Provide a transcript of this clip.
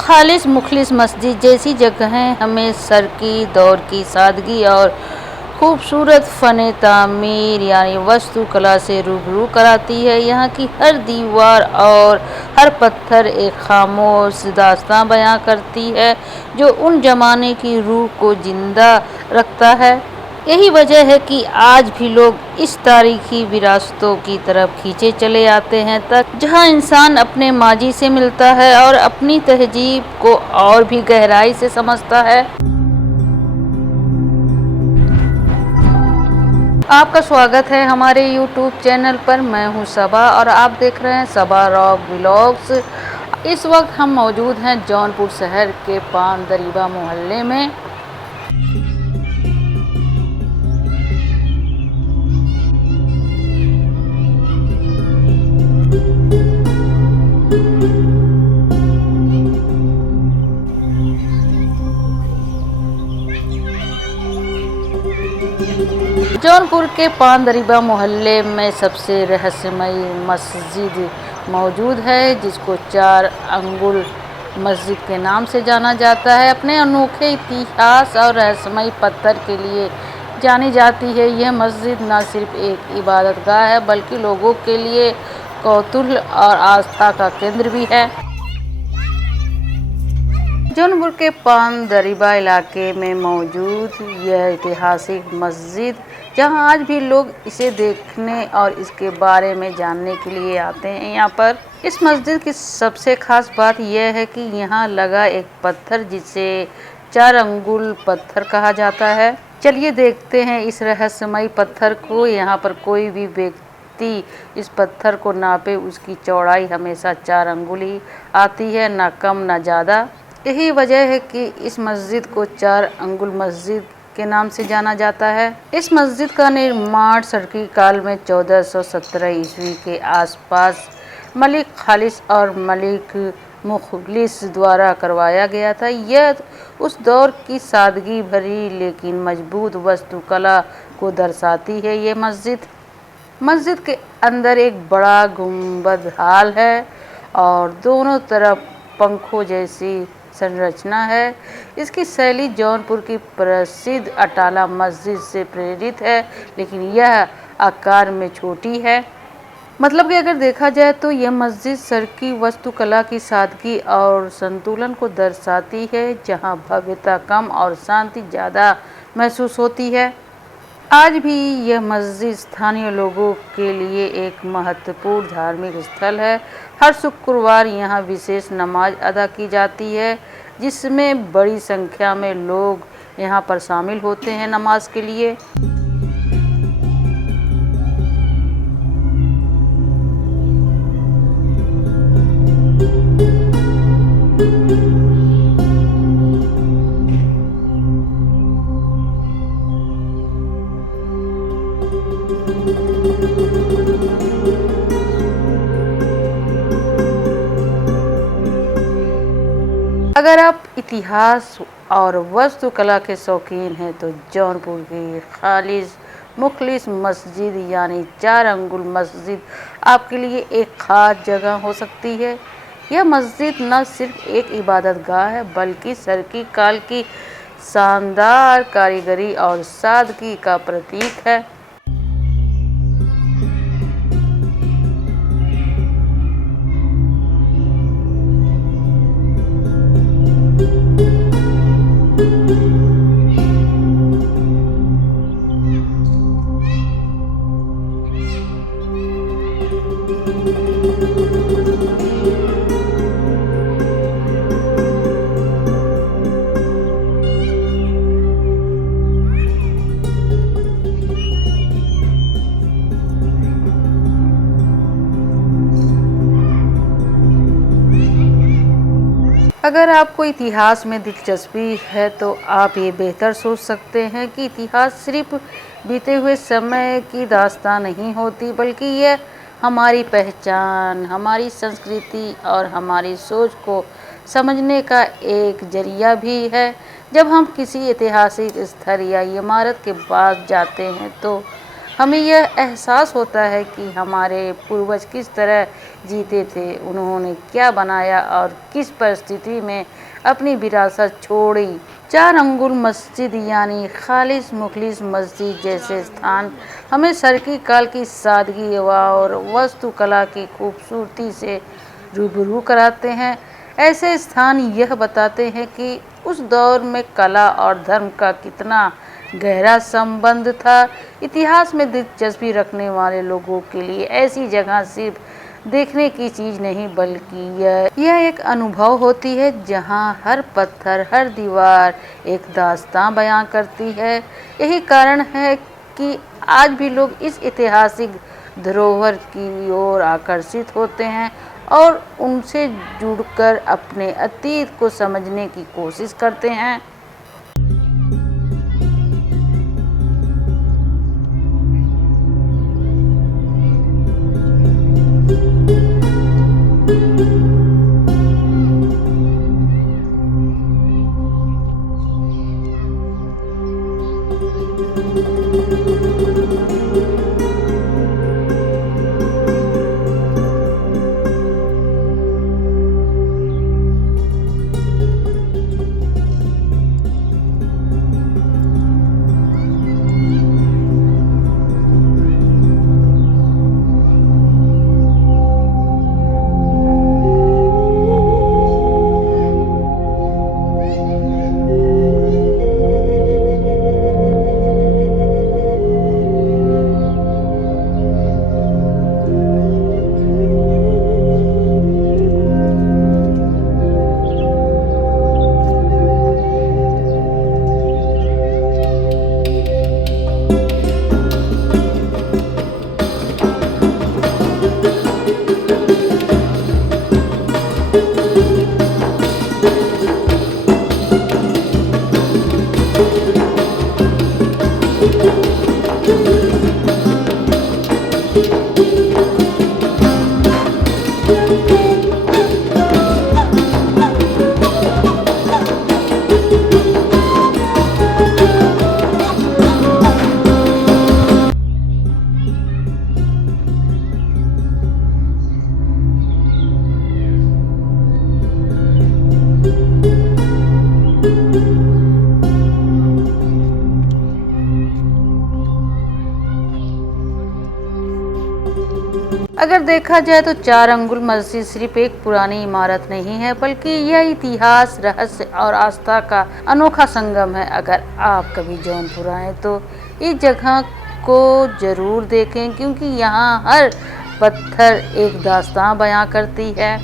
खालिस मुखलिस मस्जिद जैसी जगहें हमें सर की दौर की सादगी और खूबसूरत फ़न तामीर यानी वास्तुकला से रूबरू कराती है। यहाँ की हर दीवार और हर पत्थर एक खामोश दास्तां बयां करती है जो उन ज़माने की रूह को जिंदा रखता है। यही वजह है कि आज भी लोग इस तारीखी विरासतों की तरफ खींचे चले आते हैं तक जहां इंसान अपने माजी से मिलता है और अपनी तहजीब को और भी गहराई से समझता है। आपका स्वागत है हमारे YouTube चैनल पर। मैं हूं सबा और आप देख रहे हैं सबा रॉक व्लॉग्स। इस वक्त हम मौजूद हैं जौनपुर शहर के पान दरीबा मोहल्ले में। जौनपुर के पान दरीबा मोहल्ले में सबसे रहस्यमयी मस्जिद मौजूद है जिसको 4 अंगुल मस्जिद के नाम से जाना जाता है। अपने अनोखे इतिहास और रहस्यमयी पत्थर के लिए जानी जाती है। यह मस्जिद न सिर्फ एक इबादतगाह है बल्कि लोगों के लिए कौतूहल और आस्था का केंद्र भी है। जौनपुर के पान दरीबा इलाके में मौजूद यह ऐतिहासिक मस्जिद जहां आज भी लोग इसे देखने और इसके बारे में जानने के लिए आते हैं यहाँ पर। इस मस्जिद की सबसे खास बात यह है कि यहाँ लगा एक पत्थर जिसे 4 अंगुल पत्थर कहा जाता है। चलिए देखते हैं इस रहस्यमयी पत्थर को। यहाँ पर कोई भी व्यक्ति इस पत्थर को नापे उसकी चौड़ाई हमेशा 4 अंगुल ही आती है, ना कम ना ज़्यादा। यही वजह है कि इस मस्जिद को 4 अंगुल मस्जिद के नाम से जाना जाता है। इस मस्जिद का निर्माण शरकी काल में 1417 ईस्वी के आसपास मलिक खालिस और मलिक मुखलिस द्वारा करवाया गया था। यह उस दौर की सादगी भरी लेकिन मजबूत वास्तुकला को दर्शाती है। ये मस्जिद के अंदर एक बड़ा गुंबद हाल है और दोनों तरफ पंखों जैसी संरचना है। इसकी शैली जौनपुर की प्रसिद्ध अटाला मस्जिद से प्रेरित है, लेकिन यह आकार में छोटी है। मतलब कि अगर देखा जाए तो यह मस्जिद शरकी वास्तुकला की सादगी और संतुलन को दर्शाती है, जहां भव्यता कम और शांति ज़्यादा महसूस होती है। आज भी यह मस्जिद स्थानीय लोगों के लिए एक महत्वपूर्ण धार्मिक स्थल है। हर शुक्रवार यहाँ विशेष नमाज अदा की जाती है जिसमें बड़ी संख्या में लोग यहाँ पर शामिल होते हैं नमाज के लिए। अगर आप इतिहास और वास्तुकला के शौकीन हैं तो जौनपुर की खालिस मुखलिस मस्जिद यानी 4 अंगुल मस्जिद आपके लिए एक ख़ास जगह हो सकती है। यह मस्जिद न सिर्फ एक इबादतगाह है बल्कि शरकी काल की शानदार कारीगरी और सादगी का प्रतीक है। अगर आपको इतिहास में दिलचस्पी है तो आप ये बेहतर सोच सकते हैं कि इतिहास सिर्फ बीते हुए समय की दास्तान नहीं होती बल्कि यह हमारी पहचान, हमारी संस्कृति और हमारी सोच को समझने का एक जरिया भी है। जब हम किसी ऐतिहासिक स्थल या इमारत के पास जाते हैं तो हमें यह एहसास होता है कि हमारे पूर्वज किस तरह जीते थे, उन्होंने क्या बनाया और किस परिस्थिति में अपनी विरासत छोड़ी। चार अंगुल मस्जिद यानी खालिस मुखलिस मस्जिद जैसे स्थान हमें सरकी काल की सादगी और वास्तुकला की खूबसूरती से रूबरू कराते हैं। ऐसे स्थान यह बताते हैं कि उस दौर में कला और धर्म का कितना गहरा संबंध था। इतिहास में दिलचस्पी रखने वाले लोगों के लिए ऐसी जगह सिर्फ देखने की चीज़ नहीं बल्कि यह एक अनुभव होती है जहां हर पत्थर हर दीवार एक दास्तां बयां करती है। यही कारण है कि आज भी लोग इस ऐतिहासिक धरोहर की ओर आकर्षित होते हैं और उनसे जुड़कर अपने अतीत को समझने की कोशिश करते हैं। अगर देखा जाए तो चार अंगुल मस्जिद सिर्फ एक पुरानी इमारत नहीं है बल्कि यह इतिहास रहस्य और आस्था का अनोखा संगम है। अगर आप कभी जौनपुर आए तो इस जगह को जरूर देखें क्योंकि यहाँ हर पत्थर एक दास्तां बयां करती है।